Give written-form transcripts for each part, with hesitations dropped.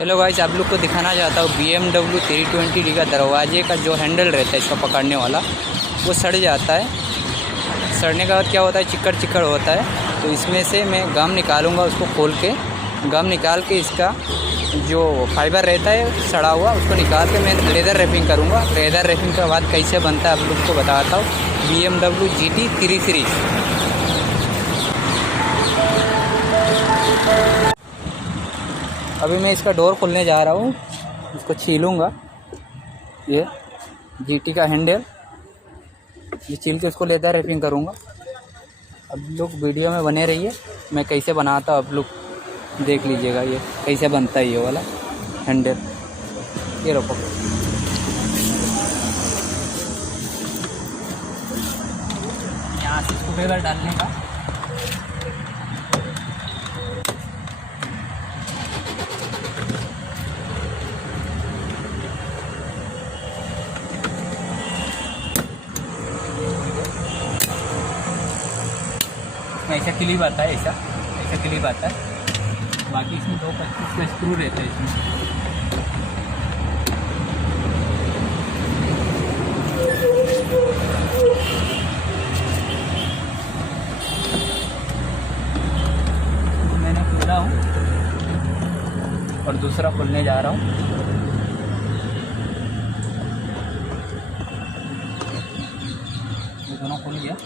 Hello guys, आप लोग को दिखाना चाहता हूँ BMW 320D का दरवाजे का जो हैंडल रहता है इसका पकड़ने वाला, वो सड़ जाता है। सड़ने का बाद क्या होता है, चिक्कड़ चिक्कड़ होता है। तो इसमें से मैं गम निकालूंगा, उसको खोल के गम निकाल के इसका जो फाइबर रहता है सड़ा हुआ उसको निकाल के मैं लेदर रैपिंग करूँगा। लेदर रैपिंग के बाद कैसे बनता है आप लोग को बताता हूँ। BMW GT 3 series. अभी मैं इसका डोर खोलने जा रहा हूँ, इसको छीलूँगा। ये GT का हैंडल, ये छील के इसको लेदर रैपिंग करूँगा। अब लोग वीडियो में बने रहिए, मैं कैसे बनाता हूँ आप लोग देख लीजिएगा। ये कैसे बनता है ये वाला हैंडल। ये लो पकड़ो। यहाँ से इसको पेपर डालने का, ऐसा क्लिप आता है, ऐसा क्लिप आता है। बाकी इसमें 225 का स्क्रू रहता है इसमें। मैंने खोला हूँ और दूसरा खोलने जा रहा हूँ। ये दोनों खोल गया।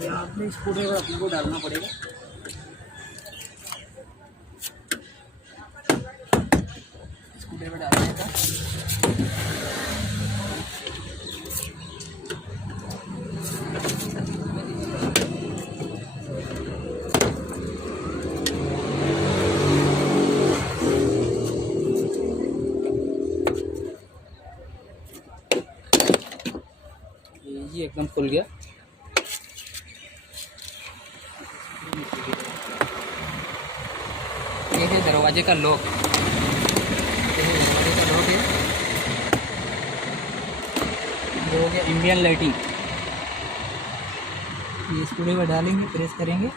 यहाँ पे स्क्रू ड्राइवर अपने को डालना पड़ेगा। स्क्रू ड्राइवर डालने का ये एकदम खुल गया। ये है दरवाजे का लॉक। दरवाजे का लॉक है। ये हो गया एम्बिएंट लाइटिंग। ये स्क्रू ड्राइवर डालेंगे, प्रेस करेंगे,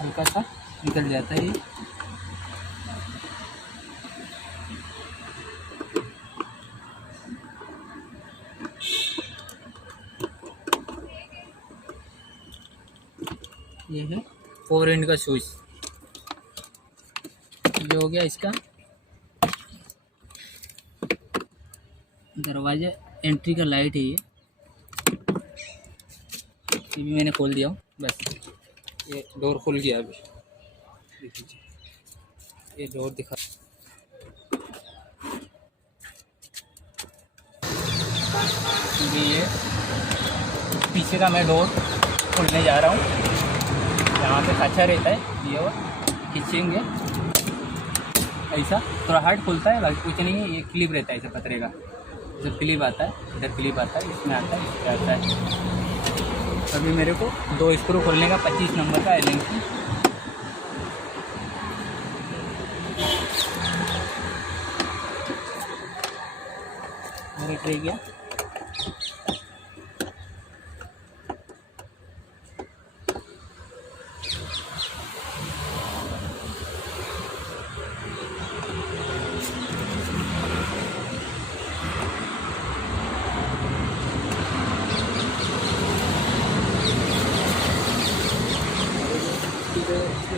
हल्का सा निकल जाता है। ये है 4 एंड का स्विच। ये हो गया इसका दरवाजा एंट्री का लाइट है। ये भी मैंने खोल दिया हूँ, बस ये डोर खुल गया। अभी देखिए, ये डोर दिखा। ये पीछे का मैं डोर खोलने जा रहा हूँ। यहाँ पे खाचा रहता है, ये और खींचेंगे ऐसा, थोड़ा हार्ड खुलता है, बाकी कुछ नहीं है। ये क्लिप रहता है ऐसा पतरे का, जो क्लिप आता है, इधर क्लिप आता है, इसमें आता है, इसमें आता है। अभी मेरे को 2 स्क्रू खोलने का 25 नंबर का Allen की। मेरे ट्रे गया।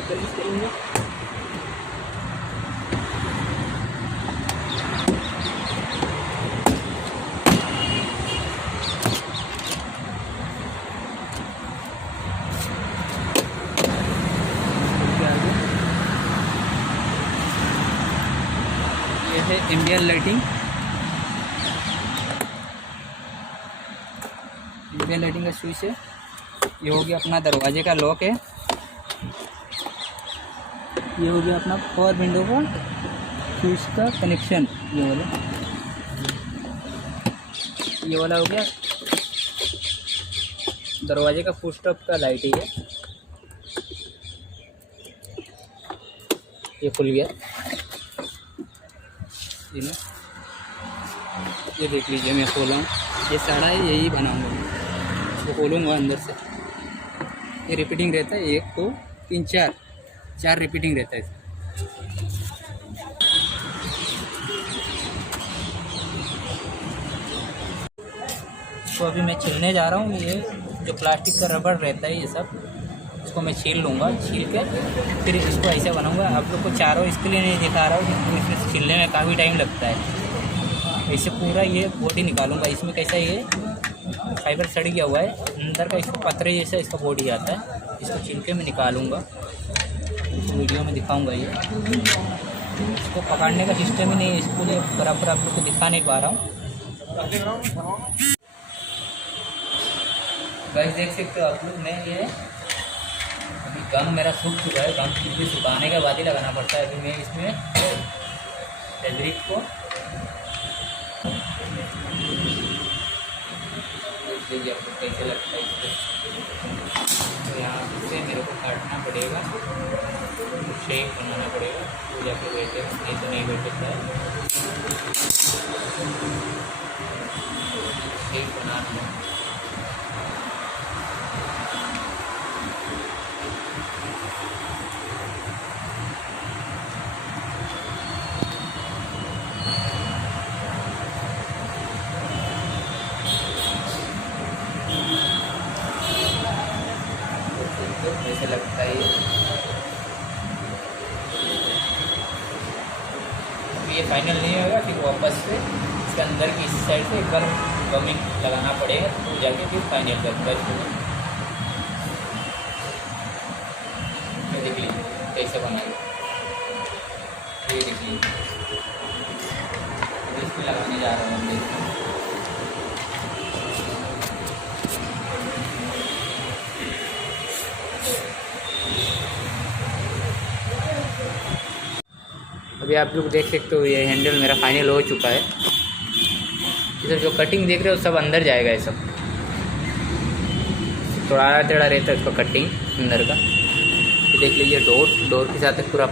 करेंगे ये है एम्बिएंट लाइटिंग। एम्बिएंट लाइटिंग का स्विच है। ये हो गया अपना दरवाजे का लॉक है। ये हो गया अपना पावर विंडो का स्विच का कनेक्शन। ये वाला हो गया दरवाजे का फुल स्टॉप का लाइट है। ये खुल गया। ये देख लीजिए, मैं खोला हूँ। ये सारा है, यही बनाऊंगा। इसको खोलूँगा अंदर से, ये रिपीटिंग रहता है, 1 2 3 4 रिपीटिंग रहता है। तो अभी मैं छीलने जा रहा हूँ। ये जो प्लास्टिक का रबड़ रहता है ये सब, इसको मैं छील लूँगा। छील के फिर इसको ऐसे बनाऊँगा। आप लोग को चारों इसके लिए नहीं दिखा रहा हूँ कि इसमें छीलने में काफ़ी टाइम लगता है। ऐसे पूरा ये बॉडी निकालूंगा। इसमें कैसा ये फाइबर सड़ गया हुआ है, अंदर का इसको पतरे जैसा इसका बॉडी आता है। इसको छील के मैं निकालूंगा, वीडियो में दिखाऊंगा। ये इसको पकड़ने का सिस्टम ही नहीं है, इसको लिए बराबर आप लोग को दिखा नहीं पा रहा हूँ। गाइस देख सकते हो आप लोग, मैं ये अभी गम मेरा सूख चुका है। गम भी सुखाने के बाद ही लगाना पड़ता है। अभी मैं इसमें फैब्रिक को देखिए आपको कैसे लगता है इसको। तो यहाँ से मेरे को काटना पड़ेगा, शेप बनाना पड़ेगा, तो जाके बैठे नहीं तो नहीं बैठ सकता है। शेप बनाना है। ऐसे लगता है ये फाइनल नहीं होगा। फिर वापस से इसके अंदर की इस साइड से एक बार गमिंग लगाना पड़ेगा, तो जाके फिर फाइनल करता है। ये देख लीजिए कैसे बनाएगा, ये देख लीजिए। इसको लगाने जा रहा हूँ। अभी आप लोग देख सकते हो ये हैंडल मेरा फाइनल हो चुका है। इधर जो कटिंग देख रहे हो सब अंदर जाएगा। ये सब थोड़ा आड़ा टेढ़ा रहता है इसका कटिंग अंदर का। ये देख लीजिए डोर के साथ पूरा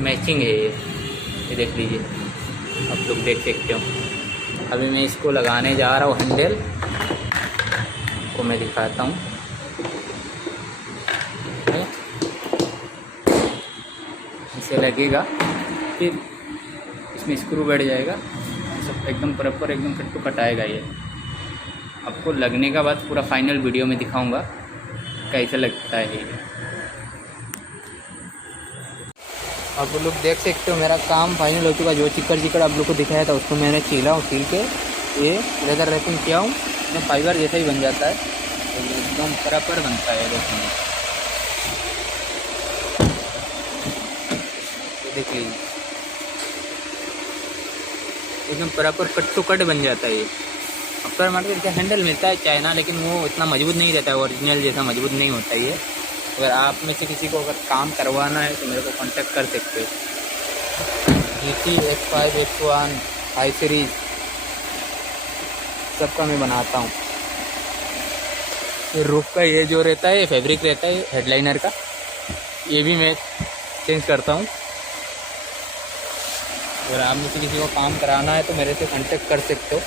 मैचिंग है ये देख लीजिए, आप लोग देख सकते हो। अभी मैं इसको लगाने जा रहा हूँ। हैंडल को मैं दिखाता हूँ। इसे लगेगा, फिर इसमें स्क्रू बैठ जाएगा। सब एकदम प्रॉपर एकदम कट टू कट आएगा। ये आपको लगने का बाद पूरा फाइनल वीडियो में दिखाऊंगा कैसा लगता है ये। आप लोग देख सकते हो मेरा काम फाइनल हो चुका। जो चिकड़ आप लोग को दिखाया था उसको मैंने छीला हूँ। छील के ये लेदर रैपिंग किया हूँ, एकदम फाइबर जैसा ही बन जाता है। तो एकदम प्रॉपर बनता है। देख लीजिए एकदम प्रॉपर कट टू कट बन जाता है। ये अपर मार्केट का हैंडल मिलता है चाइना, लेकिन वो इतना मजबूत नहीं रहता है, ओरिजिनल जैसा मजबूत नहीं होता है ये। अगर आप में से किसी को अगर काम करवाना है तो मेरे को कांटेक्ट कर सकते हो। GT X5 X1 high series सबका मैं बनाता हूँ। फिर रूफ का ये जो रहता है फैब्रिक रहता है हेडलाइनर का, ये भी मैं चेंज करता हूँ। अगर आप में से किसी को काम कराना है तो मेरे से कांटेक्ट कर सकते हो।